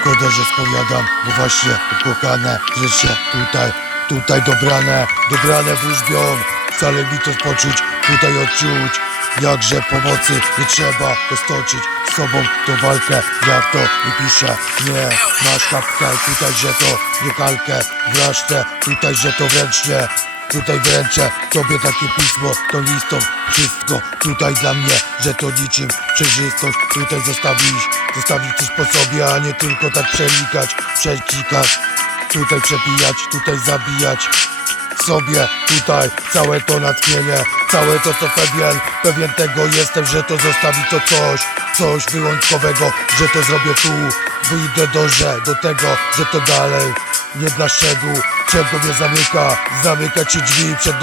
Szkoda, że spowiadam, bo właśnie ukochane życie tutaj, tutaj dobrane, dobrane wróżbią. Wcale mi to poczuć, tutaj odczuć. Jakże pomocy nie trzeba postoczyć z sobą tą walkę, jak to mi pisze. Nie, masz kapkę, tutaj, że to nie kalkę, wraszczę, tutaj, że to wręcznie. Tutaj wręczę tobie takie pismo, to listą Wszystko. Tutaj dla mnie, że to niczym przejrzystość. Tutaj zostawić, zostawić coś po sobie A nie tylko tak przelikać, przeklikać Tutaj przepijać, tutaj zabijać. Sobie tutaj całe to natchnienie, całe to co pewien, pewien tego jestem, że to zostawi to coś, coś wyjątkowego, że to zrobię tu, wyjdę dążę do tego, że to dalej, nie dla szczegółu, czego mnie zamyka, zamyka ci drzwi przed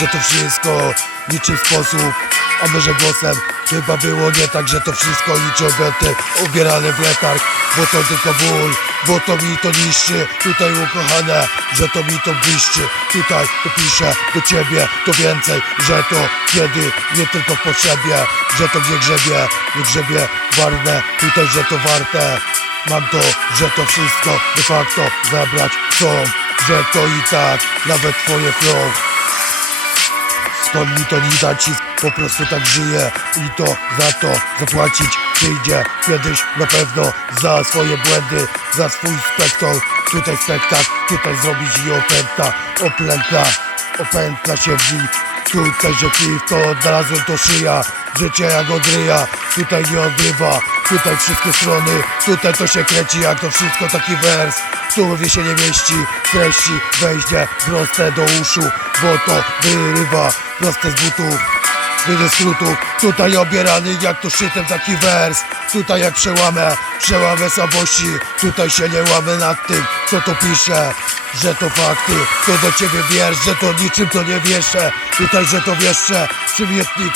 że to wszystko, niczym sposób, a może głosem, chyba było nie tak, że to wszystko niczym obęty, ubierane w letarg, bo to tylko ból, bo to mi to niszczy, tutaj ukochane, że to mi to błyszczy, tutaj to piszę do ciebie, to więcej, że to kiedy, nie tylko w potrzebie, że to nie grzebie, nie grzebie warne, tutaj, że to warte, mam to, że to wszystko de facto zabrać chcą, że to i tak, nawet twoje flow, Skąd mi to nie dać, po prostu tak żyję i to za to zapłacić przyjdzie kiedyś na pewno za swoje błędy, za swój spektakl, tutaj spektakl, tutaj zrobić i opęta, oplęta, opętla się w nim, tutaj, że piwko odnalazłem to szyja, życie jak odryja, tutaj nie odrywa, tutaj wszystkie strony, tutaj to się kręci jak to wszystko taki wers, w głowie się nie mieści, treści wejdzie proste do uszu, bo to wyrywa. Proste z butów. Wyjdę skrótów, tutaj obierany jak to szytem taki wers. Tutaj jak przełamę, przełamę słabości Tutaj się nie łamę nad tym, co to pisze Że to fakty, to do ciebie wiersz Że to niczym to nie wieszę. Tutaj, że to wieszcze, przymiotnik.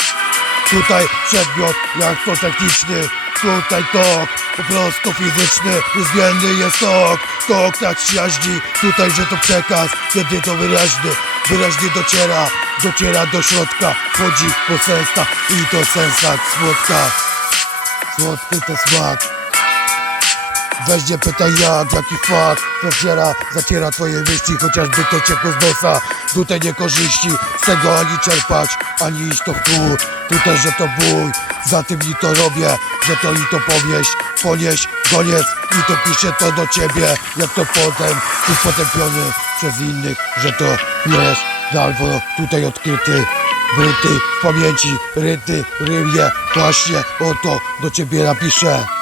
Tutaj przedmiot, jak to techniczny. Tutaj tok, po prostu fizyczny Niezmienny jest tok. Tok tak przyjaźni Tutaj, że to przekaz, kiedy to wyraźny Wyraźnie dociera, dociera do środka Wchodzi po sensach i to sensach słodka. Słodki to smak Weź pytaj jak, jaki fakt. Zaciera, zaciera twoje myśli Chociażby to ciekło z nosa Tutaj nie korzyści z tego ani czerpać Ani iść to w dół. Tutaj, że to bój Za tym i to robię Że to i to powieść Ponieść, koniec I to piszę to do ciebie. Jak to potem Tu potępiony przez innych Że to jest Albo tutaj odkryty Bryty w pamięci Ryty, ryje. Właśnie o to do ciebie napiszę